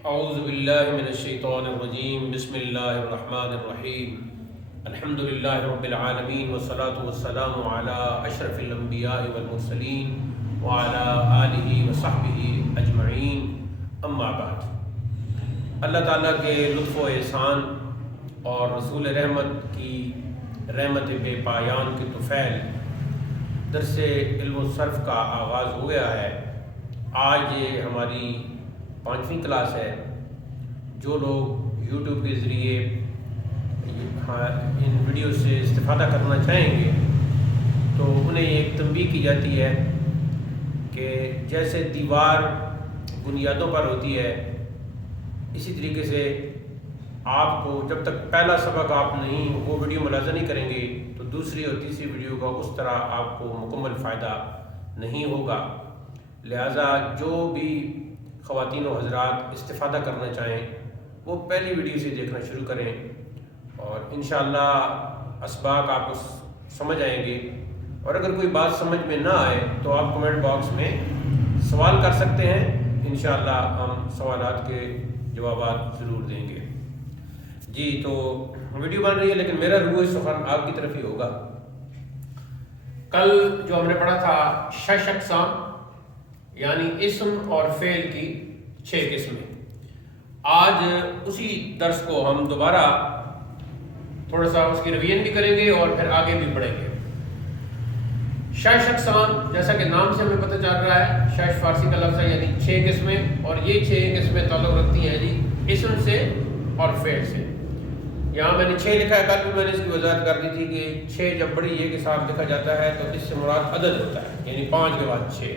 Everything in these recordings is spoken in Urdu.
اعوذ باللہ من الشیطان الرجیم بسم اللہ الرحمن الرحیم الحمد للہ رب العالمین والصلاة والسلام علی اشرف الانبیاء والمرسلین وعلی آلہ وصحبہ اجمعین اما بعد۔ اللہ تعالیٰ کے لطف و احسان اور رسول رحمت کی رحمت بے پایان کے طفیل درس علم و صرف کا آغاز ہو گیا ہے۔ آج یہ ہماری 5ویں کلاس ہے۔ جو لوگ یوٹیوب کے ذریعے ان ویڈیو سے استفادہ کرنا چاہیں گے تو انہیں ایک تنبیہ کی جاتی ہے کہ جیسے دیوار بنیادوں پر ہوتی ہے، اسی طریقے سے آپ کو جب تک پہلا سبق آپ وہ ویڈیو ملاحظہ نہیں کریں گے تو دوسری اور تیسری ویڈیو کا اس طرح آپ کو مکمل فائدہ نہیں ہوگا۔ لہٰذا جو بھی خواتین و حضرات استفادہ کرنا چاہیں وہ پہلی ویڈیو سے دیکھنا شروع کریں، اور انشاءاللہ اسباق آپ کو سمجھ آئیں گے۔ اور اگر کوئی بات سمجھ میں نہ آئے تو آپ کمنٹ باکس میں سوال کر سکتے ہیں، انشاءاللہ ہم سوالات کے جوابات ضرور دیں گے۔ جی، تو ویڈیو بن رہی ہے لیکن میرا رجوع سخن آپ کی طرف ہی ہوگا۔ کل جو ہم نے پڑھا تھا 6 اقسام، یعنی اسم اور فعل کی 6 قسمیں۔ آج اسی درس کو ہم دوبارہ تھوڑا سا اس کی ریویژن بھی کریں گے اور پھر آگے بھی پڑھیں گے۔ 6 اقسام، جیسا کہ نام سے ہمیں پتہ چل رہا ہے، 6 فارسی کا لفظ ہے، یعنی 6 قسمیں، اور یہ 6 قسمیں تعلق رکھتی ہیں جی اسم سے اور فعل سے۔ یہاں میں نے 6 لکھا ہے، کل بھی میں نے اس کی وضاحت کر دی تھی کہ 6 جب بڑی یہ کے ساتھ لکھا جاتا ہے تو اس سے مراد عدد ہوتا ہے، یعنی 5 کے بعد 6۔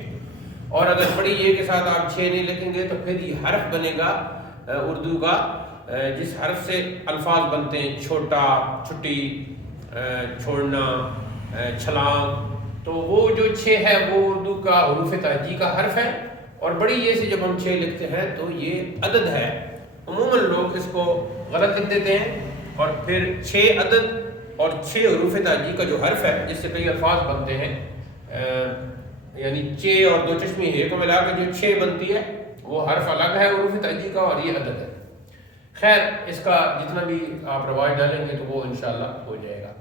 اور اگر بڑی یہ کے ساتھ آپ 6 نہیں لکھیں گے تو پھر یہ حرف بنے گا اردو کا، جس حرف سے الفاظ بنتے ہیں، چھوٹا، چھٹی، چھوڑنا، چھلانگ۔ تو وہ جو 6 ہے وہ اردو کا حروف تہجی کا حرف ہے، اور بڑی یہ سے جب ہم 6 لکھتے ہیں تو یہ عدد ہے۔ عموماً لوگ اس کو غلط لکھ دیتے ہیں، اور پھر 6 عدد اور 6 حروف تہجی کا جو حرف ہے جس سے کئی الفاظ بنتے ہیں، یعنی چ اور 2 چشمی ہے کو ملا کے جو 6 بنتی ہے وہ حرف الگ ہے حروف تہجی کا، اور یہ عدد ہے۔ خیر، اس کا جتنا بھی آپ رواج ڈالیں گے تو وہ انشاءاللہ ہو جائے گا۔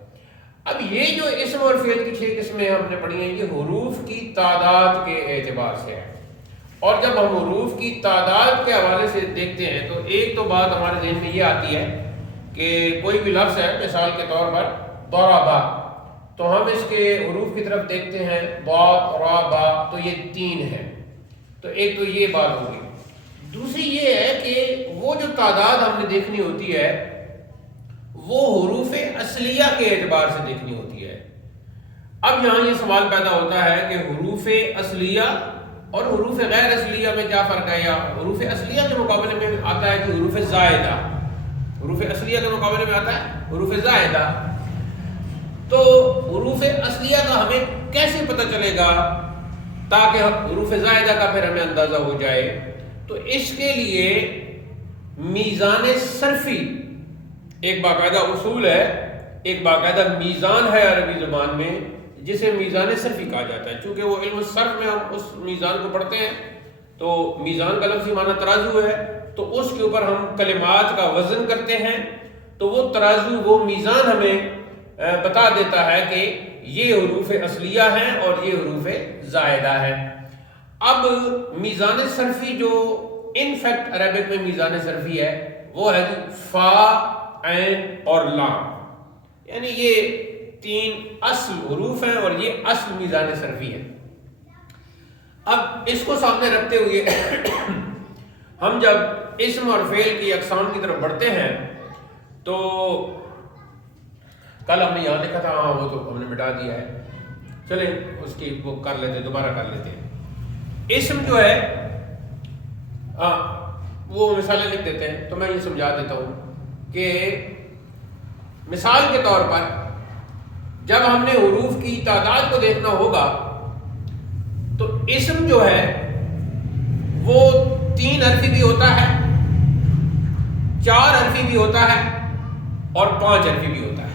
اب یہ جو اسم اور فعل کی 6 قسمیں ہم نے پڑھی ہیں، یہ حروف کی تعداد کے اعتبار سے ہے۔ اور جب ہم حروف کی تعداد کے حوالے سے دیکھتے ہیں تو ایک تو بات ہمارے ذہن میں یہ آتی ہے کہ کوئی بھی لفظ ہے، مثال کے طور پر ضربا، تو ہم اس کے حروف کی طرف دیکھتے ہیں، ضاد، را، با، تو یہ 3 ہے۔ تو ایک تو یہ بات ہوگی۔ دوسری یہ ہے کہ وہ جو تعداد ہم نے دیکھنی ہوتی ہے وہ حروف اصلیہ کے اعتبار سے دیکھنی ہوتی ہے۔ اب یہاں یہ سوال پیدا ہوتا ہے کہ حروف اصلیہ اور حروف غیر اصلیہ میں کیا فرق ہے، یا حروف اصلیہ کے مقابلے میں آتا ہے کہ حروف زائدہ، حروف اصلیہ کے مقابلے میں آتا ہے حروف زائدہ۔ تو حروف اصلیہ کا ہمیں کیسے پتہ چلے گا تاکہ حروف زائدہ کا پھر ہمیں اندازہ ہو جائے؟ تو اس کے لیے میزان صرفی ایک باقاعدہ اصول ہے، ایک باقاعدہ میزان ہے عربی زبان میں جسے میزان صرفی کہا جاتا ہے۔ چونکہ وہ علم صرف میں ہم اس میزان کو پڑھتے ہیں تو میزان کا لفظی معنی ترازو ہے، تو اس کے اوپر ہم کلمات کا وزن کرتے ہیں، تو وہ ترازو، وہ میزان ہمیں بتا دیتا ہے کہ یہ حروف اصلیہ ہیں اور یہ حروف زائدہ ہیں۔ اب میزان صرفی جو ان فیکٹ عربک میں میزان صرفی ہے وہ ہے فا، عین اور لام، یعنی یہ 3 اصل حروف ہیں اور یہ اصل میزان صرفی ہے۔ اب اس کو سامنے رکھتے ہوئے ہم جب اسم اور فعل کی اقسام کی طرف بڑھتے ہیں تو کل ہم نے یہاں لکھا تھا، وہ تو ہم نے مٹا دیا ہے، چلیں اس کی وہ کر لیتے ہیں، دوبارہ کر لیتے ہیں۔ اسم جو ہے وہ مثالیں لکھ دیتے ہیں، تو میں یہ سمجھا دیتا ہوں کہ مثال کے طور پر جب ہم نے حروف کی تعداد کو دیکھنا ہوگا تو اسم جو ہے وہ 3 حرفی بھی ہوتا ہے، 4 حرفی بھی ہوتا ہے اور 5 حرفی بھی ہوتا ہے۔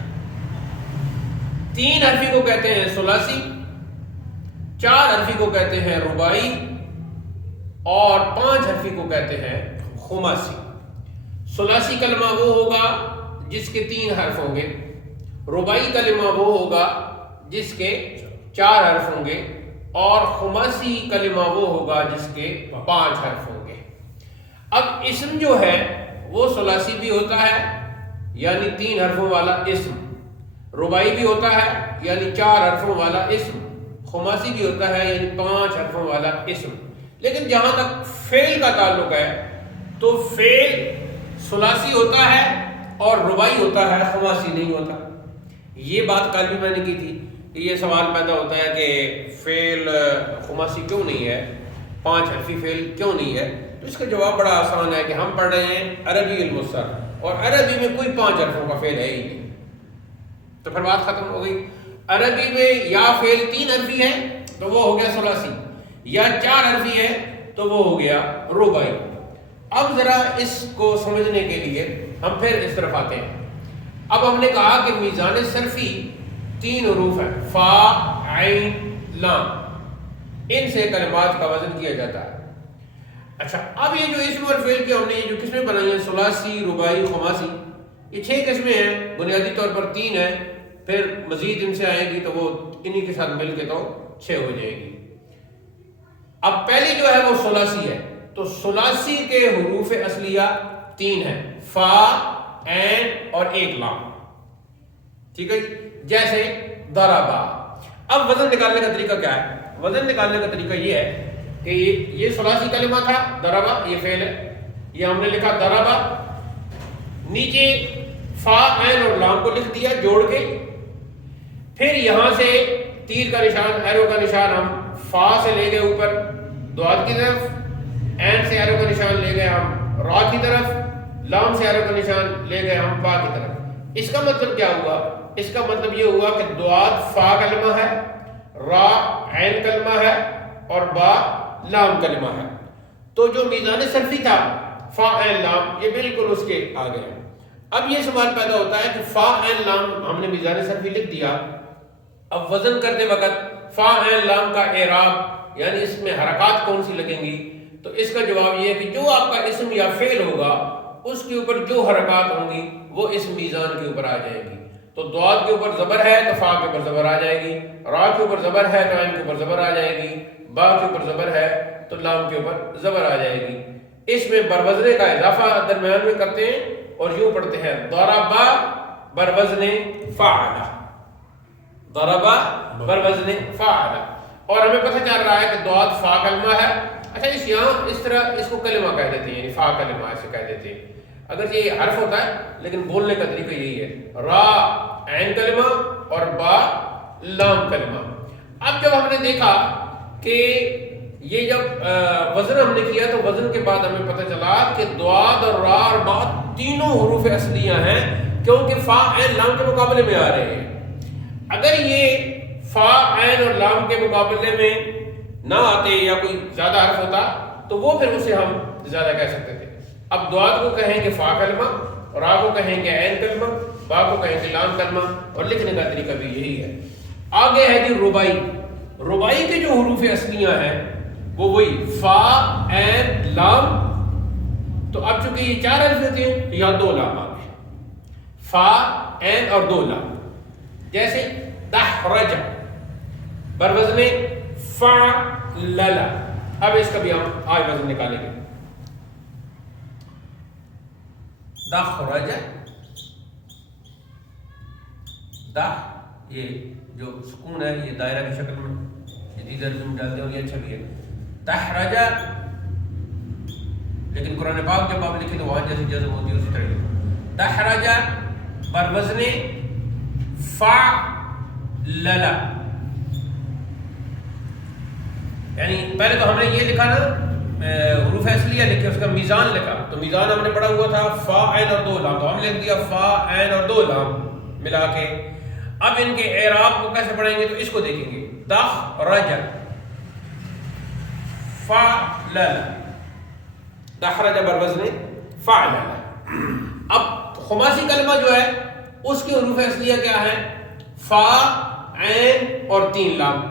3 حرفی کو کہتے ہیں ثلاثی، 4 حرفی کو کہتے ہیں رباعی، اور 5 حرفی کو کہتے ہیں خماسی. ثلاثی کلمہ وہ ہوگا جس کے 3 حرف ہوں گے. رباعی کلمہ وہ ہوگا جس کے 4 حرف ہوں گے. اور خماسی کلمہ وہ ہوگا جس کے 5 حرف ہوں گے. اب اسم جو ہے وہ ثلاثی بھی ہوتا ہے یعنی 3 حرفوں والا اسم. رباعی بھی ہوتا ہے یعنی 4 حرفوں والا اسم. خماسی بھی ہوتا ہے یعنی 5 حرفوں والا اسم. لیکن جہاں تک فعل کا تعلق ہے تو فعل ثلاثی ہوتا ہے اور رباعی ہوتا ہے، خماسی نہیں ہوتا. یہ بات کل بھی میں نے کی تھی کہ یہ سوال پیدا ہوتا ہے کہ فعل خماسی کیوں نہیں ہے، 5 حرفی فعل کیوں نہیں ہے. تو اس کا جواب بڑا آسان ہے کہ ہم پڑھ رہے ہیں عربی المصحف اور عربی میں کوئی 5 حرفوں کا فعل ہے ہی نہیں. تو پھر بات ختم ہو گئی. عربی میں یا فعل 3 حرفی ہے تو وہ ہو گیا ثلاثی، یا 4 حرفی ہے تو وہ ہو گیا رباعی. اب ذرا اس کو سمجھنے کے لیے ہم پھر اس طرف آتے ہیں. اب ہم نے کہا کہ میزان صرفی 3 حروف ہیں، فا، عین، لام. ان سے کلمات کا وزن کیا جاتا ہے. اچھا، اب یہ جو اسم اور فعل کے ہم نے یہ جو قسمیں بنائی ہیں، ثلاثی، رباعی، خماسی، یہ 6 قسمیں ہیں. بنیادی طور پر 3 ہیں، پھر مزید ان سے آئیں گی تو وہ انہی کے ساتھ مل کے تو 6 ہو جائے گی. اب پہلی جو ہے وہ ثلاثی ہے. تو ثلاثی کے حروف اصلیہ 3 ہیں، فا، عین اور 1 لام. ٹھیک ہے، جیسے ضربا. اب وزن نکالنے کا طریقہ کیا ہے؟ وزن نکالنے کا طریقہ یہ ہے کہ یہ ثلاثی کلمہ تھا ضربا، یہ فعل ہے، یہ ہم نے لکھا ضربا. نیچے فا، عین اور لام کو لکھ دیا جوڑ کے. پھر یہاں سے تیر کا نشان، ایرو کا نشان ہم فا سے لے گئے اوپر دعات کی طرف، عین سے ایرو کا نشان لے گئے ہم را کی طرف، لام سے ایرو کا نشان لے گئے ہم با کی طرف. اس کا مطلب کیا ہوا؟ اس کا مطلب یہ ہوا کہ دعات فا کلمہ ہے، را عین کلمہ ہے اور با لام کلمہ ہے. تو جو میزان صرفی تھا فا، عین، لام، یہ بالکل اس کے آگے ہے. اب یہ سوال پیدا ہوتا ہے کہ فا، عین، لام ہم نے میزان صرفی لکھ دیا. اب وزن کرتے وقت فا، عین، لام کا اعراب یعنی اس میں حرکات کون سی لگیں گی؟ تو اس کا جواب یہ ہے کہ جو آپ کا اسم یا فعل ہوگا اس کے اوپر جو حرکات ہوں گی وہ اس میزان کے اوپر آ جائے گی. تو دعات کے اوپر زبر ہے تو فا کے اوپر زبر آ جائے گی، را کے اوپر زبر ہے تو عین کے اوپر زبر آ جائے گی، با کے اوپر زبر ہے تو لام کے اوپر زبر آ جائے گی. اس میں بروزنے کا اضافہ درمیان میں کرتے ہیں اور یوں پڑھتے ہیں ضربا بروزن فعل، ضربا بروزن فعل. اور ہمیں پتہ چل رہا ہے کہ دعات فا کلمہ ہے. اچھا، یہاں اس طرح اس کو کلمہ کہہ دیتے ہیں، یعنی فا کلمہ ایسے کہہ دیتے ہیں. اگر یہ حرف ہوتا ہے لیکن بولنے کا طریقہ یہی ہے، را عین کلمہ اور با لام کلمہ. اب جب ہم نے دیکھا کہ یہ جب وزن ہم نے کیا تو وزن کے بعد ہمیں پتہ چلا کہ دعات اور را اور با تینوں حروف اصلیہ ہیں کیونکہ فا، عین، لام کے مقابلے میں آ رہے ہیں. اگر یہ فا، عین اور لام کے مقابلے میں نہ آتے یا کوئی زیادہ حرف ہوتا تو وہ پھر اسے ہم زیادہ کہہ سکتے تھے. اب دعات کو کہیں گے فا کلمہ، را کو کہیں گے عین کلمہ، با کو کہیں گے لام کلمہ، اور لکھنے کا طریقہ بھی یہی ہے. آگے ہے جی رباعی. رباعی کے جو حروف اصلیہ ہیں وہ وہی فا، عین، لام. تو اب چونکہ یہ 4 حرف تھے تو یہاں 2 لام آ گئے، فا، عین اور 2 لام. جیسے دحرج بروزن فعلل. اب اس کا بھی ہم آج وزن نکالیں گے. دحرج، دا یہ جو سکون ہے یہ دائرہ کی شکل میں جدید میں ڈالتے ہیں، یہ اچھا بھی ہے. دحرج، لیکن قرآن پاک جب آپ لکھیں تو وہاں جیسی جزم ہوتی ہے اسی طرح لکھو. دحرج بروزن فعلل. یعنی پہلے تو ہم نے یہ لکھا نا حروف اصلیہ لکھے، اس کا میزان لکھا. تو میزان ہم نے پڑھا ہوا تھا فا، عین اور 2 لام، تو ہم لکھ دیا فا، عین اور 2 لام ملا کے. اب ان کے اعراب کو کیسے پڑھیں گے تو اس کو دیکھیں گے. دحرج فعلل، دحرج بروزن فعلل. اب خماسی کلمہ جو ہے اس کے حروف اصلیہ کیا ہیں؟ فا، عین اور 3 لام.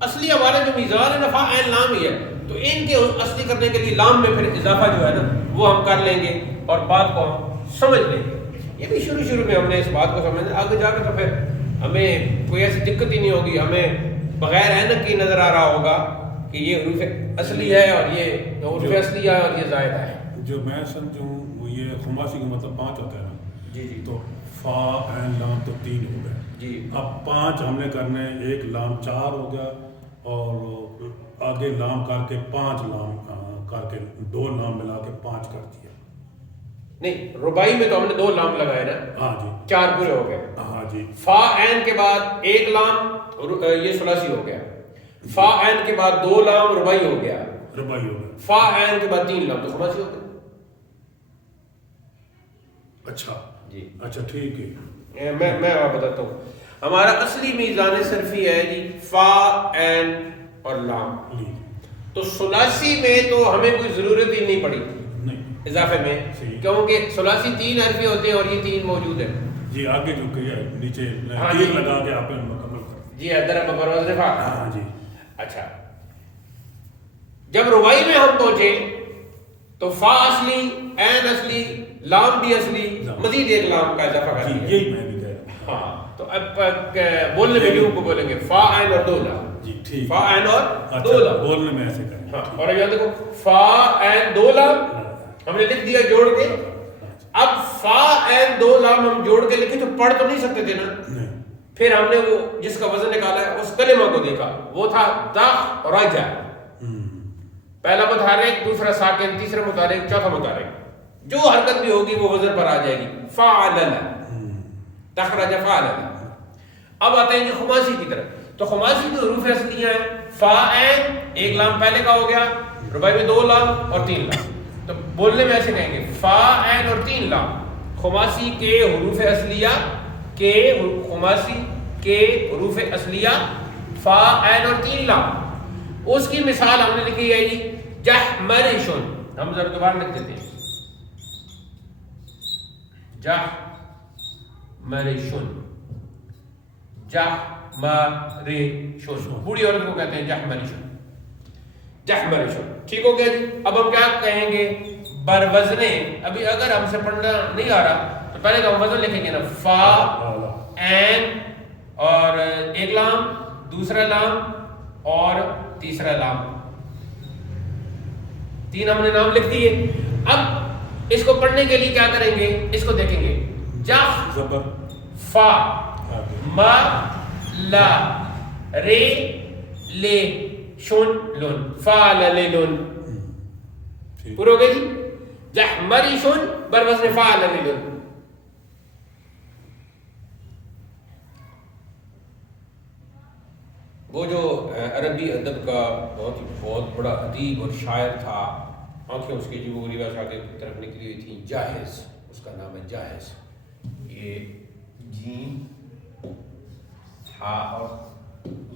اصلی ہمارا جو میزان ہے نا فا، عین، لام ہی ہے. تو تو ان کے اصلی کرنے کے لیے لام میں پھر اضافہ جو ہے نا وہ ہم کر لیں گے اور بات کو ہم سمجھ لیں گے. یہ بھی شروع میں ہم نے اس بات کو سمجھنا, آگے جا کے تو پھر ہمیں کوئی ایسی دقت ہی نہیں ہوگی, ہمیں بغیر اینک کی نظر آ رہا ہوگا کہ یہ حروف اصلی ہے اور یہ حروف اصلی ہے اور یہ زائدہ ہے. جو میں سمجھوں وہ یہ خماسی کا مطلب 5 ہوتا ہے نا. جی تو فا عین لام تو 3 ہو گئے جی. اب 5 ہم نے کرنے, 1 لام 4 ہو گیا اور آگے لام کر کے 5 لام کر کے 2 لام ملا کے 5 کر دیا. نہیں, رباعی میں تو ہم نے 2 لام لگائے نا. ہاں جی, 4 پورے ہو گئے. ہاں جی. فا عین کے بعد 1 لام یہ ثلاثی ہو گیا. فا عین کے بعد 2 لام رباعی ہو گیا. رباعی ہو گیا. فا عین کے بعد 3 لام تو خماسی ہو گیا. اچھا جی اچھا ٹھیک ہے. میں آپ بتاتا ہوں, ہمارا اصلی میزان صرفی ہے جی فا عین اور لام. تو ثلاثی میں تو ہمیں کوئی ضرورت ہی نہیں پڑی اضافے میں, کیونکہ ثلاثی 3 حرفی ہوتے ہیں اور یہ 3 موجود ہیں. جی آگے جو کہ نیچے جی لگا کے آپ نے مکمل کر. جی ادرب بروز فا. ہاں جی. اچھا, جب رباعی میں ہم پہنچے تو فا اصلی, عین اصلی, لام بھی اصلی, مزید 1 لام کا اضافہ کر دیا. یہی میں بھی کہہ رہا ہوں. ہاں تو اب بولنے میں یوں کو بولیں گے فا عین اور 2 لام. جی ٹھیک. فا عین اور 2 لام بولنے میں ایسے کریں. ہاں, اور یاد دیکھو فا عین 2 لام ہم نے لکھ دیا جوڑ کے. اب فا عین 2 لام ہم جوڑ کے لکھے تو پڑھ تو نہیں سکتے تھے نا. پھر ہم نے وہ جس کا وزن نکالا ہے اس کلمہ کو دیکھا, وہ تھا دخ رجع. پہلا متحرک, دوسرا ساکن, تیسرا متحرک, چوتھا متحرک. جو حرکت بھی ہوگی وہ وزن پر آ جائے گی. فعلل, تخرج فعلل. اب آتے ہیں جی خماسی کی طرف. تو خماسی کی حروف اصلیاں ہیں فا عین, 1 لام پہلے کا ہو گیا, رباعی میں 2 لام اور 3 لام. تو بولنے میں ایسے کہیں گے فا عین اور 3 لام. خماسی کے حروف اصلیہ کے خماسی کے حروف اصلیہ فا عین اور 3 لام. اس کی مثال ہم نے لکھی ہے جی جحمرشن. ہم ذرا دوبارہ لکھ دیتے ہیں جحمرشن. جحمرشن بوڑھی عورت کو کہتے ہیں جحمرشن. جحمرشن ٹھیک ہو گیا جی. اب ہم کیا کہیں گے بروزنے. ابھی اگر ہم سے پڑھنا نہیں آ رہا تو پہلے تو ہم وزن لکھیں گے نا, فا عین اور 1 لام, دوسرا لام اور تیسرا لام. 3 ہم نے نام لکھ دیے. اب اس کو پڑھنے کے لیے کیا کریں گے, اس کو دیکھیں گے جف زبر فا ما لا رے لے شن لن فا لے لن. پورا ہو گیا جی. جحمری شن بر وزن فا لے لن. وہ جو عربی ادب کا بہت بڑا ادیب اور شاعر تھا, آنکھیں اس کی جو غریبہ شاہ کی طرف نکلی ہوئی تھیں, جاہز, اس کا نام ہے جاہز. یہ جیم ہا اور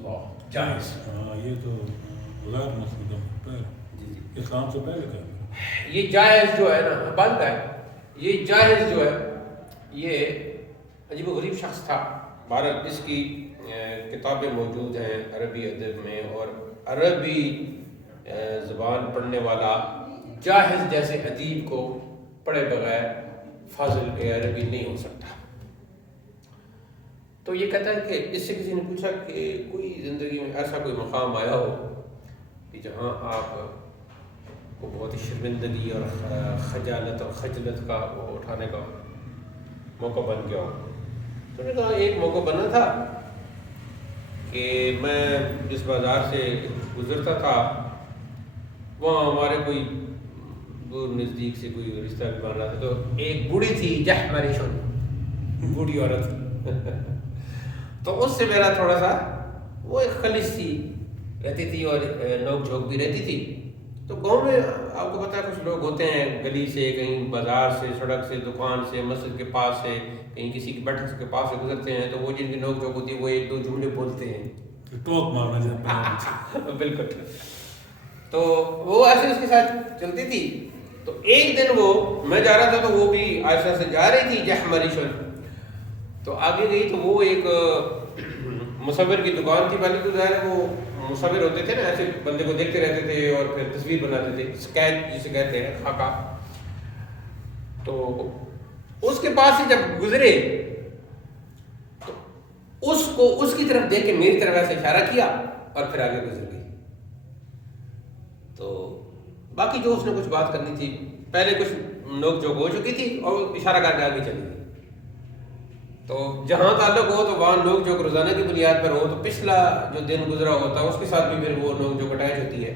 لا, جاہز. ہاں یہ تو غیر مسلم اسلام سے پہلے کا. یہ جاہز جو ہے نا بند ہے, یہ جاہز جو ہے یہ عجیب و غریب شخص تھا. بہرحال اس کی کتابیں موجود ہیں عربی ادب میں, اور عربی زبان پڑھنے والا جاہز جیسے ادیب کو پڑھے بغیر فاضل عربی نہیں ہو سکتا. تو یہ کہتا ہے کہ اس سے کسی نے پوچھا کہ کوئی زندگی میں ایسا کوئی مقام آیا ہو کہ جہاں آپ کو بہت ہی شرمندگی اور خجالت اور خجلت کا وہ اٹھانے کا موقع بن گیا ہو. تو نے کہا ایک موقع بنا تھا کہ میں جس بازار سے گزرتا تھا وہاں ہمارے کوئی دور نزدیک سے کوئی رشتہ بھی بن رہا تھا. تو ایک بوڑھی تھی جحمرشن, بوڑھی عورت تو اس سے میرا تھوڑا سا وہ ایک خلش سی رہتی تھی اور نوک جھوک بھی رہتی تھی. تو گاؤں میں آپ کو پتہ ہے کچھ لوگ ہوتے ہیں گلی سے, کہیں بازار سے, سڑک سے, دکان سے, مسجد کے پاس سے, کہیں کسی کی بیٹھک کے پاس سے گزرتے ہیں تو وہ جن کی نوک جھوک ہوتی ہے وہ 1-2 جملے بولتے ہیں, ٹوک مارنا جاتا ہے. بالکل. تو وہ ایسے اس کے ساتھ چلتی تھی. تو ایک دن وہ میں جا رہا تھا تو وہ بھی عائشہ سے جا رہی تھی جحمرشن. تو آگے گئی تو وہ ایک مصور کی دکان تھی. پہلے تو ظاہر ہے وہ مصور ہوتے تھے نا، ایسے بندے کو دیکھتے رہتے تھے اور پھر تصویر بناتے تھے، اسکیچ جسے کہتے ہیں، خاکہ. تو اس کے پاس سے جب گزرے تو اس کو اس کی طرف دیکھ کے میری طرف ایسے اشارہ کیا اور پھر آگے گزر گئی. تو باقی جو اس نے کچھ بات کرنی تھی، پہلے کچھ نوک جھوک ہو چکی تھی اور اشارہ کر کے آگے چلی گئی. تو جہاں تعلق ہو تو وہاں نوک جھوک روزانہ کی بنیاد پر ہو، تو پچھلا جو دن گزرا ہوتا ہے اس کے ساتھ بھی پھر وہ نوک جھوک اٹیچ ہوتی ہے.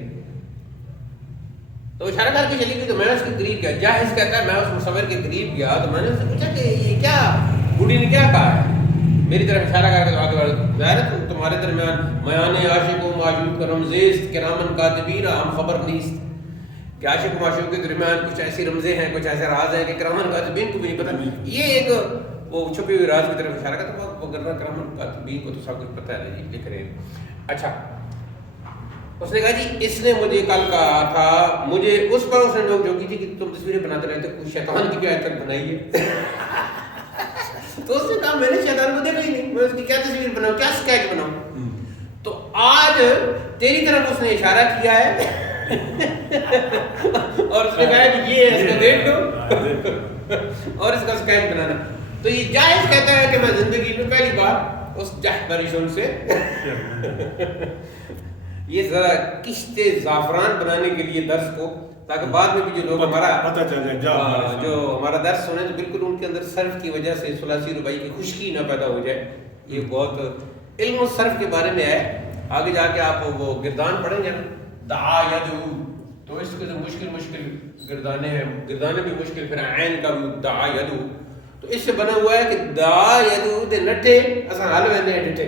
تو اشارہ کر کے چلی گئی. تو میں اس کے قریب گیا، جاہز کہتا ہے میں اس مصور کے قریب گیا تو میں نے اس سے پوچھا کہ یہ کیا بوڑھی نے کیا کہا ہے. میری طرف اشارہ کر کے آگے بڑھ، ظاہر ہے تمہارے درمیان میان عاشق و معشوق کا رمزیست کرامن کاتبین ہم خبر نیست، کہ عاشق و معشوق کے درمیان کچھ ایسی رمزیں ہیں، کچھ ایسے راز ہیں کہ کرامن کاتبین کو بھی نہیں پتہ. یہ ایک وہ چھپی ہوئی راز کی طرف اشارہ کرتا ہے. وہ کرنا کرامن کاتبین کو تو سب کچھ پتہ ہے جی، لکھ رہے ہیں. اچھا، اس نے کہا جی اس نے مجھے کل کہا تھا، مجھے اس پر اس نے لوگ جو کی تھی کہ تم تصویریں بناتے رہتے، کچھ شیطان کی بھی آیت تک بنائی ہے. تو اس نے کہا میں نے شیطان کو دیکھا ہی نہیں، میں اس کی کیا تصویر بناؤں، کیا اسکیچ بناؤں. تو آج تیری طرف اس نے اشارہ کیا ہے اور اس نے کہا کہ یہ اس کو دیکھ دو اور اس کا اسکیچ بنانا. تو یہ جائز کہتا ہے کہ میں زندگی میں پہلی بار اس جہبریشن سے یہ ذرا کشت زعفران بنانے کے لیے درس کو، تاکہ بعد میں بھی جو لوگ ہمارا پتہ چل جائے جو ہمارا درس سنیں تو بالکل ان کے اندر صرف کی وجہ سے ثلاثی رباعی کی خشکی نہ پیدا ہو جائے. یہ بہت علم و صرف کے بارے میں ہے. آگے جا کے آپ وہ گردان پڑھیں گے نا، دعا یدعو، تو اس کے مشکل گردانے ہیں، گردانے بھی مشکل، پھر عین کا بھی دعا یدعو. تو اس سے بنا ہوا ہے کہ دعا یدعو دے نٹھے اساں حل ویندے ہیں ڈٹھے.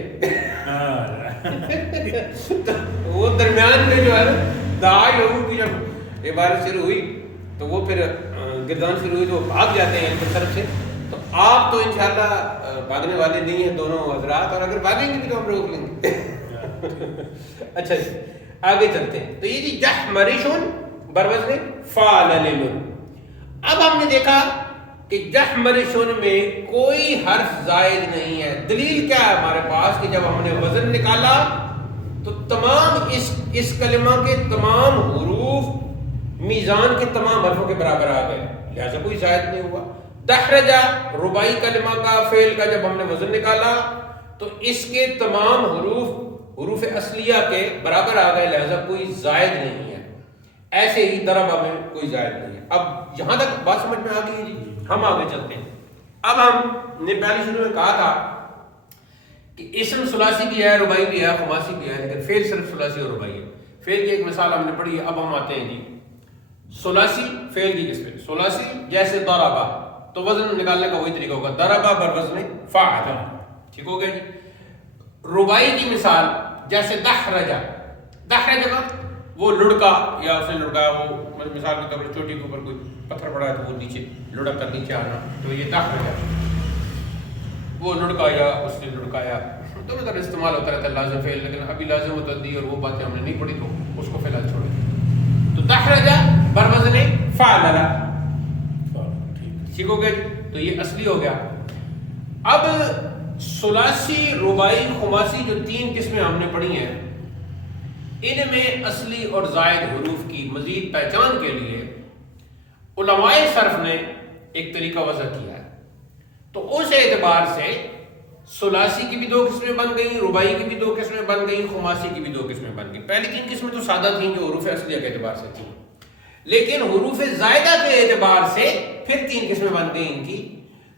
وہ درمیان میں جو ہے نا دعا یدعو کی جب عبارت شروع ہوئی تو وہ پھر گردان شروع ہوئی تو وہ بھاگ جاتے ہیں ان طرف سے. تو آپ تو انشاءاللہ بھاگنے والے نہیں ہیں دونوں حضرات، اور اگر بھاگیں گے بھی تو ہم روک لیں گے. اچھا جی آگے چلتے ہیں. تو یہ جی جحمرشن بروزن فعلل. اب ہم نے دیکھا کہ جحمرشن میں کوئی حرف زائد نہیں ہے. دلیل کیا ہے ہمارے پاس کہ جب ہم نے وزن نکالا تو تمام اس کلمہ کے تمام حروف میزان کے تمام حرفوں کے برابر آ گئے، لہذا کوئی زائد نہیں ہوا. دحرجہ رباعی کلمہ کا فعل کا جب ہم نے وزن نکالا تو اس کے تمام حروف اصلیہ کے برابر آ گئے، لہذا کوئی زائد نہیں ہے. ایسے ہی ضربہ میں کوئی زائد نہیں ہے. اب یہاں تک بات سمجھ میں آ گئی جی. ہم آگے چلتے ہیں. اب ہم نے پہلے شروع میں کہا تھا کہ اسم ثلاثی بھی ہے، رباعی بھی ہے، خماسی بھی ہے، لیکن فعل صرف ثلاثی اور رباعی ہے. فعل کی ایک مثال ہم نے پڑھی ہے. اب ہم آتے ہیں جی ثلاثی فعل کی قسمیں. ثلاثی جیسے ضربہ، تو وزن نکالنے کا وہی طریقہ ہوگا، ضربہ بروزن فعل. ٹھیک ہو گیا جی. رباعی کی مثال جیسے دحرجہ کا وہ لڑکا، یا اس نے لڑکایا، وہ مثال کے طور پر چوٹی کے اوپر کوئی پتھر پڑا ہے تو وہ نیچے لڑک کر نیچے آنا، تو یہ دحرجہ، وہ لڑکایا، اس نے لڑکایا. تو مطلب استعمال ہوتا رہتا ہے لازم فعل، لیکن ابھی لازم و تدبیر اور وہ باتیں ہم نے نہیں پڑھی تو اس کو فی الحال چھوڑیں. تو دحرجہ بروزن فعل. ٹھیک ہو گیا. تو یہ اصلی ہو گیا. اب ثلاثی، رباعی، خماسی جو تین قسمیں ہم نے پڑھی ہیں، ان میں اصلی اور زائد حروف کی مزید پہچان کے لیے علماء صرف نے ایک طریقہ وضع کیا ہے. تو اس اعتبار سے ثلاثی کی بھی دو قسمیں بن گئیں، رباعی کی بھی دو قسمیں بن گئیں، خماسی کی بھی دو قسمیں بن گئیں. پہلی تین قسمیں تو سادہ تھیں جو حروف اصلیہ کے اعتبار سے تھیں، لیکن حروف زائدہ کے اعتبار سے پھر تین قسمیں بن گئیں ان کی.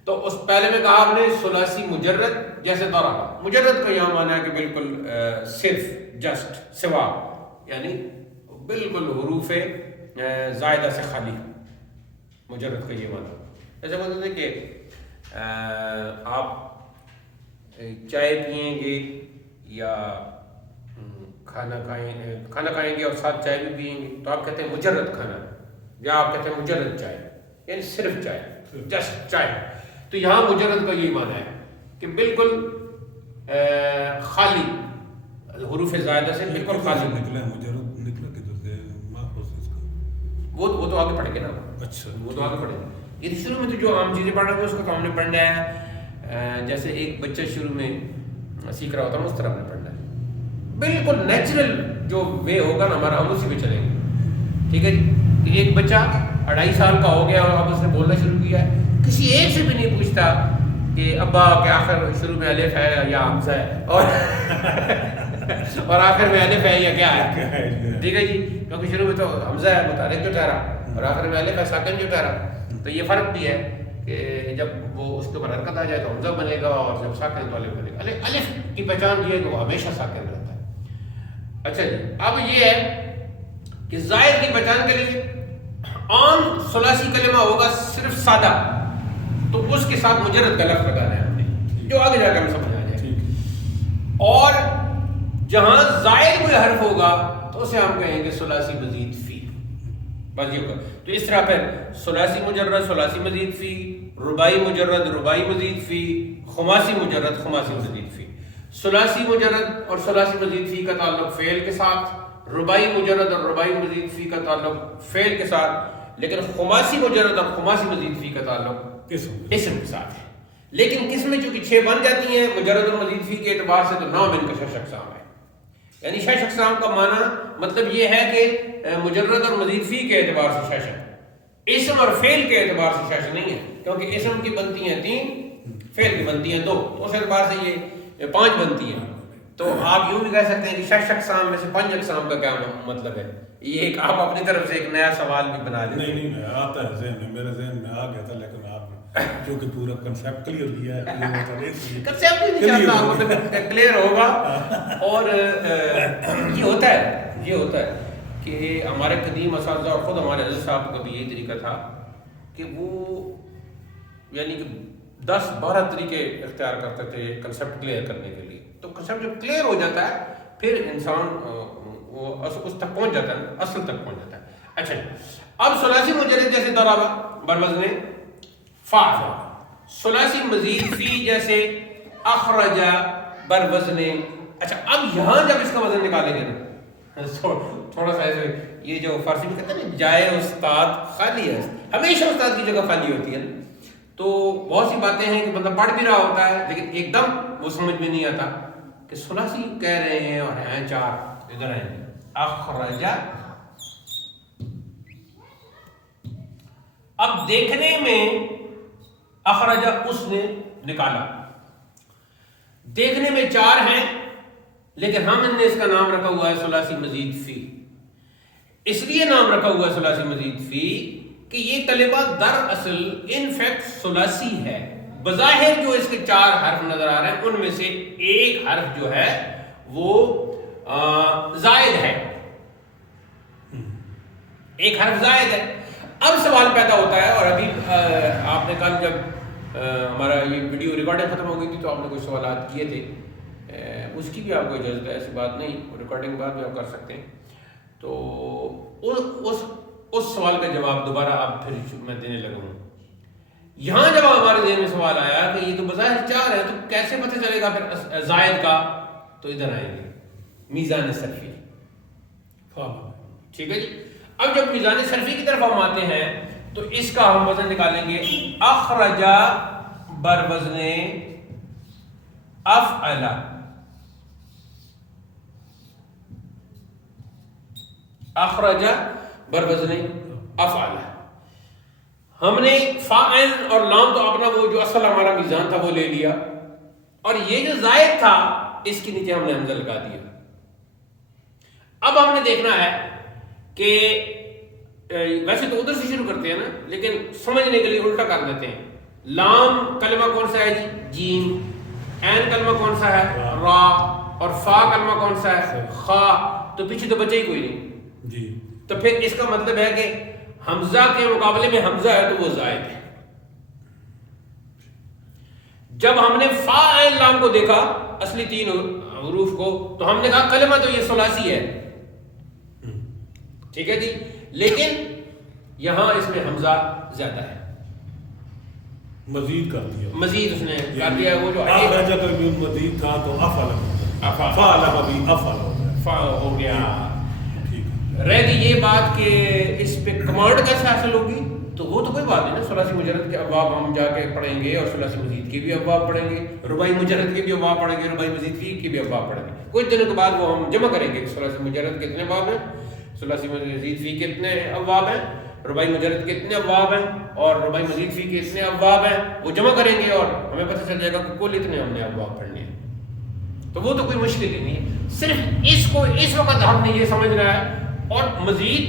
تو اس پہلے میں کہا آپ نے ثلاثی مجرد جیسے ضربہ. مجرد کا یہاں معنی ہے کہ بالکل صرف، جسٹ، سوا، یعنی بالکل حروف زائدہ سے خالی. مجرد کا یہ معنی. ایسا مطلب ہے کہ آپ چائے پئیں گے یا کھانا کھائیں گے اور ساتھ چائے بھی پئیں گے تو آپ کہتے ہیں مجرد کھانا، یا آپ کہتے ہیں مجرد چائے، یعنی صرف چائے، جسٹ چائے. تو یہاں مجرد کا یہی معنی ہے کہ بالکل خالی، حروف زائدہ سے بالکل خالی. وہ تو آگے پڑھیں گے نا. اچھا، وہ تو آگے پڑھیں گے. یہ شروع میں تو جو عام چیزیں پڑھ رہے ہیں اس کو تو ہم نے پڑھنا ہے جیسے ایک بچہ شروع میں سیکھ رہا ہوتا ہے اس طرح ہم نے پڑھنا ہے. بالکل نیچرل جو وے ہوگا نا ہمارا، ہم اسی پہ چلیں گے. ٹھیک ہے جی. ایک بچہ 2.5 سال کا ہو گیا اور اب اس نے بولنا شروع کیا ہے، کسی ایک سے بھی نہیں پوچھتا کہ ابا کہ آخر شروع میں الف ہے یا حمزہ ہے اور آخر میں الف ہے یا کیا ہے. ٹھیک ہے جی. کیونکہ شروع میں تو حمزہ ہے متحرک جو ٹھہرا، اور آخر میں الف ہے ساکن جو ٹھہرا. تو یہ فرق بھی ہے کہ جب وہ اس کے اوپر حرکت آ جائے تو حمزہ بنے گا، اور جب ساکن تو الف بنے گا. الف کی پہچان یہ ہے کہ وہ ہمیشہ ساکن رہتا ہے. اچھا جی. اب یہ ہے کہ زائد کی پہچان کے لیے عام ثلاثی کلمہ ہوگا صرف سادہ، تو اس کے ساتھ مجرد کا لفظ لگانا ہے ہم نے، جو آگے جا کر ہم سمجھ آ جائے. اور جہاں زائد کوئی حرف ہوگا تو اسے ہم کہیں گے ثلاثی مزید فی. بس یہ ہوگا. تو اس طرح پھر ثلاثی مجرد ثلاثی مزید فی، رباعی مجرد رباعی مزید فی، خماسی مجرد خماسی مزید فی. ثلاثی مجرد اور ثلاثی مزید فی کا تعلق فعل کے ساتھ، رباعی مجرد اور رباعی مزید فی کا تعلق فعل کے ساتھ، لیکن خماسی مجرد اور خماسی مزید فی کا تعلق اسم کے ساتھ ہے. لیکن قسمیں چونکہ 6 بن جاتی ہیں مجرد اور مزید فی کے اعتبار سے، تو 9 ان کا 6 اقسام ہے. یعنی 6 اقسام کا معنی مطلب یہ ہے کہ مجرد اور مزید فی کے اعتبار سے 6 ہے، اسم اور فعل کے اعتبار سے 6 نہیں ہے، کیونکہ اسم کی بنتی ہیں 3، فعل کی بنتی ہیں 2، تو اس اعتبار سے یہ 5 بنتی ہیں. تو آپ یوں بھی کہہ سکتے ہیں کہ 6 اقسام میں سے 5 اقسام کا کیا مطلب ہے. یہ ایک آپ اپنی طرف سے ایک نیا سوال بھی بنا لیں. نہیں میں آتا ہے ذہن میں، میرے ذہن میں آ گیا تھا، لیکن آپ نے کیونکہ پورا کنسیپٹ کلیئر دیا ہے، کنسیپٹ ہی نہیں چاہتا مطلب کلیئر ہوگا. اور یہ ہوتا ہے کہ ہمارے قدیم اساتذہ اور خود ہمارے حضرت صاحب کا بھی یہی طریقہ تھا کہ وہ یعنی کہ 10-12 طریقے اختیار کرتے تھے کنسیپٹ کلیئر کرنے کے لیے. تو کنسیپٹ جب کلیئر ہو جاتا ہے پھر انسان وہ اس تک پہنچ جاتا ہے، اصل تک پہنچ جاتا ہے. اچھا اب ثلاثی مجرد جیسے ضربہ بروزن فعل، ثلاثی مزید فی جیسے اخرج بروزن. اچھا اب یہاں جب اس کا وزن نکالیں گے نا تھوڑا سا ایسے، یہ جو فارسی میں کہتے ہیں نا جائے استاد خالی ہے، ہمیشہ استاد کی جگہ خالی ہوتی ہے نا. تو بہت سی باتیں ہیں کہ بندہ پڑھ بھی رہا ہوتا ہے لیکن ایک دم وہ سمجھ میں نہیں آتا کہ ثلاثی کہہ رہے ہیں اور ہیں 4 ادھر ہیں. اخرجہ، اب دیکھنے میں اخرجہ اس نے نکالا، دیکھنے میں 4 ہیں لیکن ہم نے اس کا نام رکھا ہوا ہے ثلاثی مزید فی. اس لیے نام رکھا ہوا ہے ثلاثی مزید فی کہ یہ کلمہ در اصل ان فیکٹ ثلاثی ہے. بظاہر جو اس کے 4 حرف نظر آ رہے ہیں ان میں سے ایک حرف جو ہے وہ زائد ہے، ایک حرف زائد ہے. اب سوال پیدا ہوتا ہے، اور ابھی آپ نے کل جب ہمارا یہ ویڈیو ریکارڈنگ ختم ہو گئی تھی تو آپ نے کچھ سوالات کیے تھے، اس کی بھی آپ کو اجازت ہے، ایسی بات نہیں، ریکارڈنگ بعد بھی آپ کر سکتے ہیں. تو اس سوال کا جواب دوبارہ آپ پھر میں دینے لگا ہوں. یہاں جب ہمارے ذہن میں سوال آیا کہ یہ تو بظاہر 4 ہے تو کیسے پتہ چلے گا پھر زائد کا، تو ادھر آئیں گے میزان صرفی. ٹھیک ہے جی. اب جب میزان صرفی کی طرف ہم آتے ہیں تو اس کا ہم وزن نکالیں گے. اخرجہ بروزن افعل، اخرجہ بروزن افعل. ہم نے فاعل اور لام تو اپنا وہ جو اصل ہمارا میزان تھا وہ لے لیا، اور یہ جو زائد تھا اس کے نیچے ہم نے حمزہ لگا دیا. اب ہم نے دیکھنا ہے کہ ویسے تو ادھر سے شروع کرتے ہیں نا، لیکن سمجھنے کے لیے الٹا کر دیتے ہیں. لام کلمہ کون سا ہے جی؟ جیم. عین کلمہ کون سا ہے؟ را. اور فا کلمہ کون سا ہے؟ خا. تو پیچھے تو بچے ہی کوئی نہیں جی. تو پھر اس کا مطلب ہے کہ حمزہ کے مقابلے میں حمزہ ہے تو وہ زائد ہے. جب ہم نے فا عین لام کو دیکھا اصلی 3 حروف کو تو ہم نے کہا کلمہ تو یہ ثلاثی ہے. ٹھیک ہے جی. لیکن یہاں اس میں حمزہ زیادہ ہے، مزید کر دیا، مزید اس نے کر دیا. وہ جو اخرجہ کا بھی مزید تھا تو افعل، فعل کا بھی افعل ہو گیا. ٹھیک رہ گئی یہ بات کہ اس پہ کمانڈ کیسے حاصل ہوگی، تو وہ تو کوئی بات نہیں نا. ثلاثی مجرد کے ابواب ہم جا کے پڑھیں گے اور ثلاثی مزید کے بھی ابواب پڑھیں گے، رباعی مجرد کے بھی ابواب پڑھیں گے، رباعی مزید کے بھی ابواب پڑھیں گے. کچھ دنوں کے بعد وہ ہم جمع کریں گے ثلاثی مجرد کتنے ابواب ہیں، ثلاثی مزید فی کتنے ابواب ہیں، رباعی مجرد کتنے ابواب ہیں، اور رباعی مزید فی کے اتنے ابواب ہیں، وہ جمع کریں گے اور ہمیں پتہ چل جائے گا کہ کل اتنے ہم نے ابواب پڑھنے ہیں. تو وہ تو کوئی مشکل ہی نہیں ہے، صرف اس کو اس وقت ہم نے یہ سمجھنا ہے، اور مزید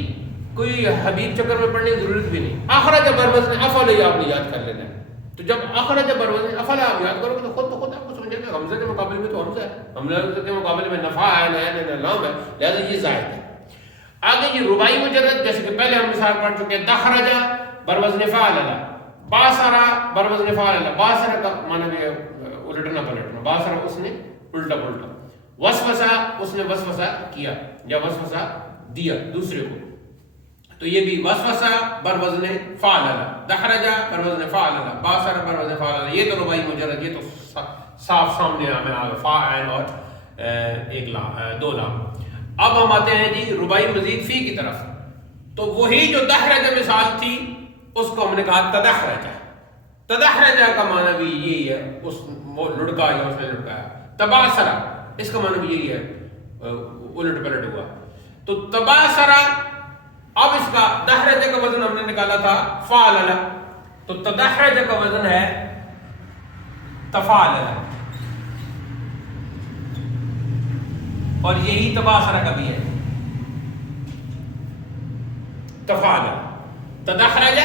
کوئی حبیب چکر میں پڑھنے کی ضرورت بھی نہیں. اخرج بروزن افعل یہ آپ نے یاد کر لینا ہے. تو جب اخرج بروزن افعل آپ یاد کرو گے تو خود آپ کو سمجھے گا حمزہ کے مقابلے میں تو حمزہ ہے، حمزہ کے مقابلے میں نفع ہے، نیا لام ہے، لہذا یہ زائد ہے. آگے جی رباعی مجرد، جیسے کہ پہلے ہم مثال پڑھ چکے ہیں، دخرج بروزن فعل، باسرا بروزن فعل. باسرا کا معنی بھی الٹنا پلٹنا، باسرا اس نے الٹا پلٹا، وسوسہ اس نے وسوسہ کیا یا وسوسہ دیا دوسرے کو، تو یہ بھی وسوسہ بروزن فعل، دخرج بروزن فعل، باسرا بروزن فعل. یہ تو رباعی مجرد، یہ تو صاف سامنے ہمیں آ گیا، فا عین اور ایک لام، دو لام. اب ہم آتے ہیں جی رباعی مزید فی کی طرف. تو وہی جو دحرج مثال تھی اس کو ہم نے کہا تدحرج. تدحرج کا معنی بھی یہی ہے، اس وہ لڑکا یا اس نے لڑکایا. تباسرا اس کا معنی بھی یہی ہے، الٹ پلٹ ہوا. تو تباسرا، اب اس کا دحرج کا وزن ہم نے نکالا تھا فعلل، تو تدحرج کا وزن ہے تفعلل، اور یہی تباسرا کا بھی ہے تفعلل. تدحرج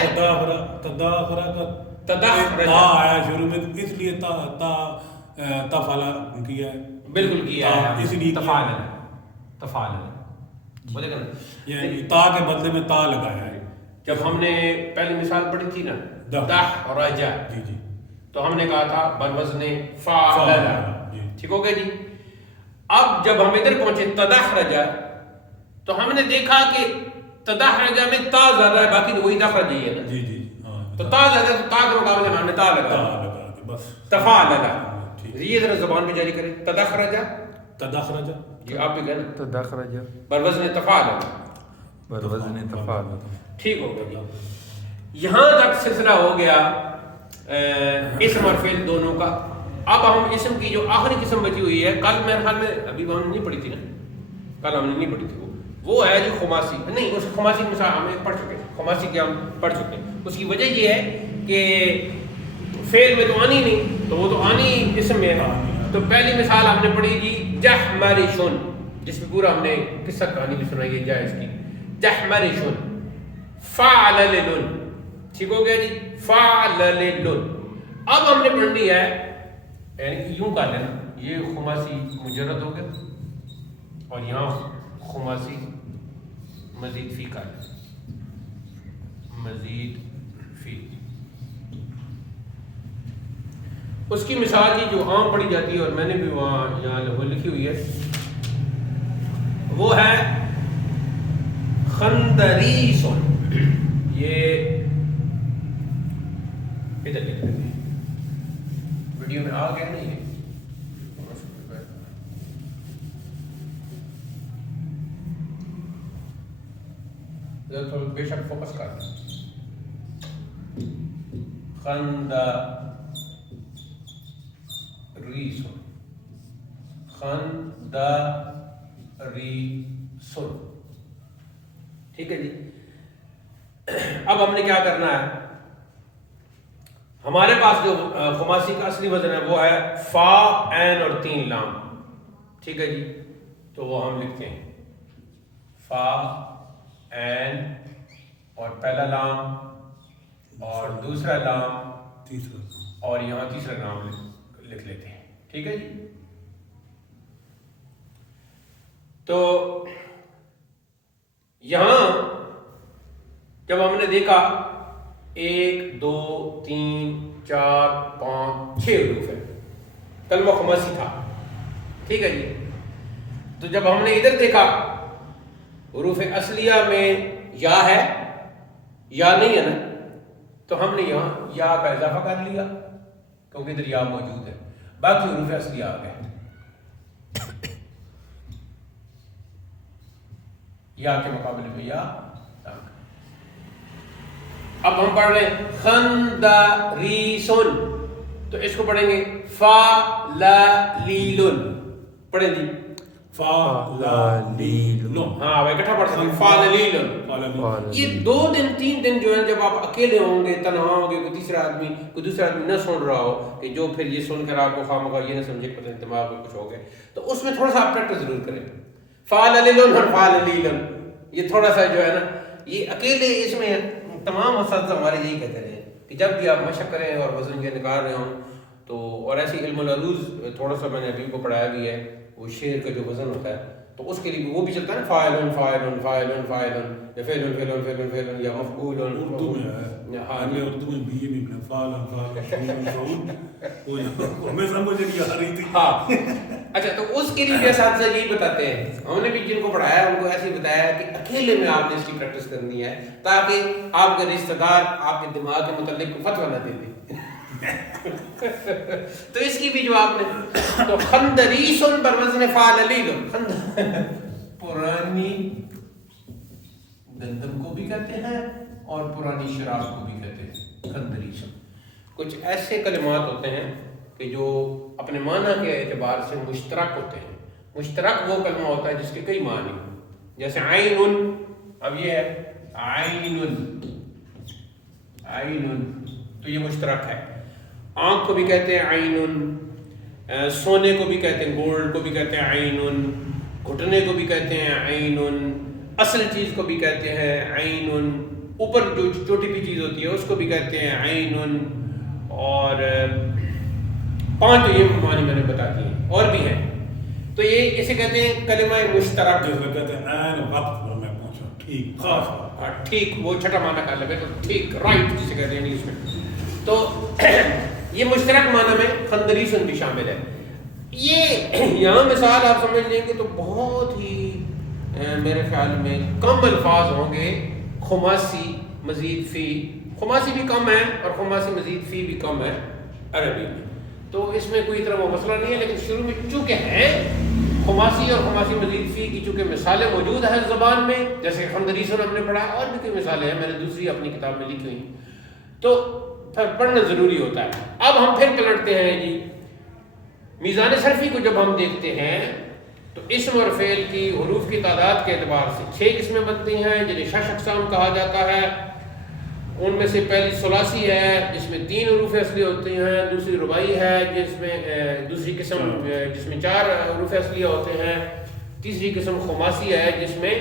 تداخرہ کا تدحرج تا آیا شروع میں، اس لیے تفعل کیا ہے، بالکل کیا ہے، اس لیے تفعلل تفعلل وہ دیکھنا، یعنی تا کے بدلے میں تا لگایا ہے. جب ہم نے پہلی مثال پڑھی تھی نا دحرج، جی جی، تو ہم نے کہا تھا بروزن فعلل، ٹھیک ہو گیا جی. اب جب ہم ادھر پہنچے تدحرج، تو ہم نے دیکھا کہ تدحرج میں تا زیادہ ہے، باقی تو وہی دحرج ہی ہے نا. جی جی، تو تا زیادہ، تو تا کے مقابلے میں ہم نے تا لگا بس تفعلل. یہ ذرا زبان پہ جاری کریں، تدحرج. تدخرج جی آپ بھی کہنا تدخرج بروزن تفعلل، بروزن تفعل. ٹھیک ہو گیا جی. یہاں تک سلسلہ ہو گیا اسم اور فعل دونوں کا. اب ہم اسم کی جو آخری قسم بچی ہوئی ہے، کل میرے خیال میں ابھی ہم نے نہیں پڑھی تھی نا، کل ہم نے نہیں پڑھی تھی، وہ ہے جو خماسی. نہیں، اس خماسی کی مثال ہم پڑھ چکے، خماسی کی ہم پڑھ چکے ہیں. اس کی وجہ یہ ہے کہ فعل میں تو آنی نہیں، تو وہ تو آنی اسم میں ہے. تو پہلی مثال ہم نے پڑھی جی جحمرشن، جس میں پورا ہم نے قصہ کہانی بھی سنائی ہے جائز کی. جحمرشن فعلل، ٹھیک ہو گیا جی، فعلل. اب ہم نے پڑھنی ہے، یعنی یوں کر لینا، یہ خماسی مجرد ہو گیا اور یہاں خماسی مزید فی کر لیں، مزید فی. اس کی مثال جی جو عام پڑھی جاتی ہے، اور میں نے بھی وہاں یہاں وہ لکھی ہوئی ہے، وہ ہے خندریسن. یہ ادھر لکھ لیں، ویڈیو میں آ گیا نہیں ہے، بے شک فوکس کر. خندریسن، خندریسن، ٹھیک ہے جی. اب ہم نے کیا کرنا ہے، ہمارے پاس جو خماسی کا اصلی وزن ہے وہ ہے فا عین اور 3 لام، ٹھیک ہے جی. تو وہ ہم لکھتے ہیں فا عین اور پہلا لام اور دوسرا لام تیسرا، اور یہاں تیسرا نام لکھ لیتے ہیں، ٹھیک ہے جی. تو یہاں جب ہم نے دیکھا 1 2 3 4 5 6 حروف ہے، کلمہ خماسی تھا، ٹھیک ہے جی. تو جب ہم نے ادھر دیکھا حروف اصلیہ میں یا ہے یا نہیں ہے نا، تو ہم نے یہاں یا کا اضافہ کر لیا کیونکہ ادھر یا موجود ہے، باقی حروف اصلیہ آ گئے. یا کے مقابلے میں یا. اب ہم پڑھ رہے ہیں خندریسن، تو اس کو پڑھیں گے فا لا لیلن. پڑھیں جی فاللیلن. ہاں بھائی اکٹھا پڑھ سکتے ہیں فاللیلن. یہ 2 دن 3 دن جو ہے جب آپ اکیلے ہوں گے، تنہا ہوں گے، کوئی دوسرا آدمی نہ سن رہا ہو کہ جو پھر یہ سن کر آپ کو خواہ یہ نہ سمجھے کہ پتہ دماغ میں کچھ ہو گیا، تو اس میں تھوڑا سا آپ پریکٹس ضرور کریں. فاللیلن اور فاللیلن یہ تھوڑا سا جو ہے نا، یہ اکیلے اس میں تمام اساتذہ ہمارے یہی کہتے ہیں کہ جب بھی آپ مشق کریں اور وزن کے نکال رہے ہوں تو، اور ایسی علم العروض تھوڑا سا میں نے ابھی کو پڑھایا بھی ہے، وہ شعر کا جو وزن ہوتا ہے تو اس کے لیے وہ بھی چلتا ہے نا، فاعلن فاعلن فاعلن فاعلن یا فعلن فعلن فعلن فعلن یا مفعولن. اردو میں ہے، ہاں میں اردو میں بھی نہیں پڑھا فعلن فعلن فعلن ہمیں سمجھ نہیں آ رہی تھی. ہاں اچھا، تو اس کے لیے بھی اساتذہ یہی بتاتے ہیں، ہم نے بھی جن کو پڑھایا ان کو ایسے ہی بتایا کہ اکیلے میں آپ نے اس کی پریکٹس کرنی ہے تاکہ آپ کے رشتہ دار آپ کے دماغ کے متعلق فتویٰ نہ دے دیں. تو اس کی بھی جو آپ نے تو خندریسن پر وزن فاللیلن، پرانی گندم کو بھی کہتے ہیں اور پرانی شراب کو بھی کہتے ہیں خندریسن. کچھ ایسے کلمات ہوتے ہیں کہ جو اپنے معنی کے اعتبار سے مشترک ہوتے ہیں. مشترک وہ کلمہ ہوتا ہے جس کے کئی معنی، جیسے عین. اب یہ ہے عین، عین تو یہ مشترک ہے. آنکھ کو بھی کہتے ہیں عین، سونے کو بھی کہتے ہیں، گولڈ کو بھی کہتے ہیں عین، گھٹنے کو بھی کہتے ہیں عین، اصل چیز کو بھی کہتے ہیں عین، اوپر جو چھوٹی بھی چیز ہوتی ہے اس کو بھی کہتے ہیں عین. اور 5 تو یہ معنی میں نے بتا دیے، اور بھی ہیں. تو یہ اسے کہتے ہیں کلمہ مشترک، جیسے کہتے ہیں عین وقت پر میں پہنچا، ٹھیک خاص، ٹھیک وہ چھٹا معنی کر لے تو ٹھیک، رائٹ جسے کہتے ہیں انگلش میں. تو یہ مشترک معنی میں خندریسن بھی شامل ہے. یہ یہاں مثال آپ سمجھ لیں گے تو بہت ہی میرے خیال میں کم الفاظ ہوں گے. خماسی مزید فی، خماسی بھی کم ہے اور خماسی مزید فی بھی کم ہے عربی میں، تو اس میں کوئی طرح وہ مسئلہ نہیں ہے. لیکن شروع میں چونکہ ہیں خماسی اور خماسی مزید فی کی چونکہ مثالیں موجود ہیں زبان میں، جیسے خندریسن ہم نے پڑھا، اور بھی کوئی مثالیں ہیں، میں نے دوسری اپنی کتاب میں لکھی ہوئی، تو پڑھنا ضروری ہوتا ہے. اب ہم پھر پلٹتے ہیں جی، میزان صرفی کو جب ہم دیکھتے ہیں تو اسم اور فعل کی حروف کی تعداد کے اعتبار سے 6 قسمیں بنتی ہیں جنہیں 6 اقسام کہا جاتا ہے. ان میں سے پہلی ثلاثی ہے جس میں 3 حروف اصلی ہوتی ہیں، دوسری رباعی ہے جس میں دوسری قسم جس میں 4 حروف اصلیہ ہوتے ہیں، تیسری قسم خماسی ہے جس میں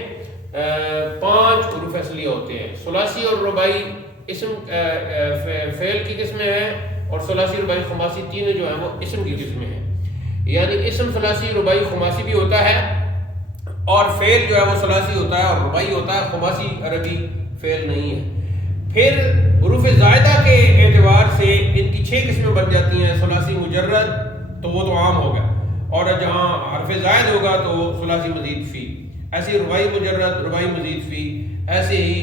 5 حروف اصلیہ ہوتے ہیں. ثلاثی اور رباعی اسم فعل کی قسمیں ہیں اور ثلاثی رباعی خماسی تینوں جو ہیں وہ اسم کی قسمیں ہیں. یعنی اسم ثلاثی رباعی خماسی بھی ہوتا ہے اور فعل جو ہے وہ ثلاثی ہوتا ہے اور رباعی ہوتا ہے، خماسی عربی فعل نہیں ہے. پھر حروف زائدہ کے اعتبار سے ان کی 6 قسمیں بن جاتی ہیں. ثلاثی مجرد تو وہ تو عام ہوگا، اور جہاں حرف زائد ہوگا تو ثلاثی مزید فی، ایسے ہی رباعی مجرد، رباعی مزید فی، ایسے ہی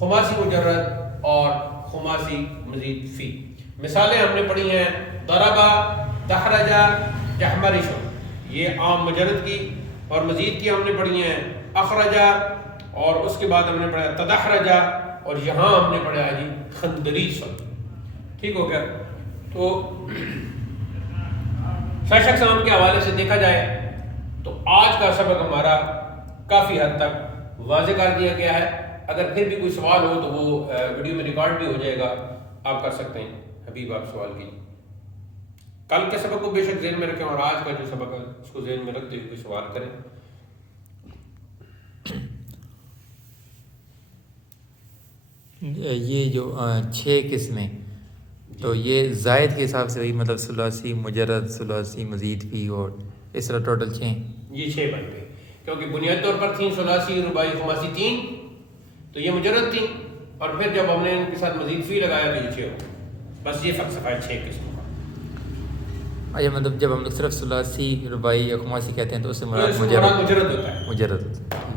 خماسی مجرد اور خماسی مزید فی. مثالیں ہم نے پڑھی ہیں ضربا، دحرجا، جحمرشا، یہ عام مجرد کی، اور مزید کی ہم نے پڑھی ہیں اخرجا، اور اس کے بعد ہم نے پڑھا تدحرجا، اور یہاں ہم نے پڑھا ہے جی خندریسا. ٹھیک ہو گیا. تو 6 اقسام کے حوالے سے دیکھا جائے تو آج کا سبق ہمارا کافی حد تک واضح کر دیا گیا ہے. اگر پھر بھی کوئی سوال ہو تو وہ ویڈیو میں ریکارڈ بھی ہو جائے گا، آپ کر سکتے ہیں. حبیب آپ سوال کیجیے. کل کے سبق کو بے شک ذہن میں رکھیں اور آج کا جو سبق ہے اس کو ذہن میں رکھتے ہوئے کوئی سوال کریں. یہ جو 6 قسمیں تو یہ زائد کے حساب سے وہی مطلب ثلاثی مجرد، ثلاثی مزید فی، اور اس طرح ٹوٹل 6 یہ 6 بن گئے کیونکہ بنیادی طور پر 3 ثلاثی رباعی خماسی 3 تو یہ مجرد 3، اور پھر جب ہم نے ان کے ساتھ مزید فی لگایا تو یہ 6 ہو. بس یہ فلسفہ ہے 6 قسموں کا. اچھا، مطلب جب ہم لوگ صرف ثلاثی رباعی یا خماسی کہتے ہیں تو اس سے مراد مجرد ہوتا ہے. مجرد ہوتا ہے.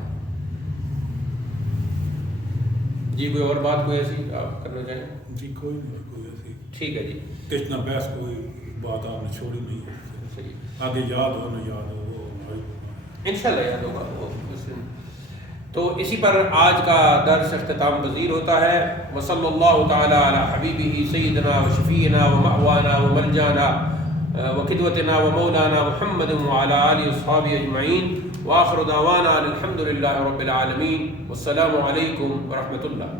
جی کوئی اور بات کوئی ایسی آپ کرنا چاہیں؟ جی کوئی نہیں، کوئی ایسی. ٹھیک ہے جی. اتنا بحث کوئی بات آپ نے چھوڑی نہیں ہے. صحیح. آگے یاد ہو نہ یاد ہو وہ انشاءاللہ یاد ہوگا وہ. تو اسی پر آج کا درس اختتام پذیر ہوتا ہے. وصلی اللہ تعالی علی حبیبہ سیدنا و شفیعنا و مأوانا و ملجانا و قدوتنا و مولانا محمد وعلی آلہ و اصحابہ اجمعین. وآخر دعوانا الحمد للہ رب العالمین، والسلام علیکم ورحمۃ اللہ۔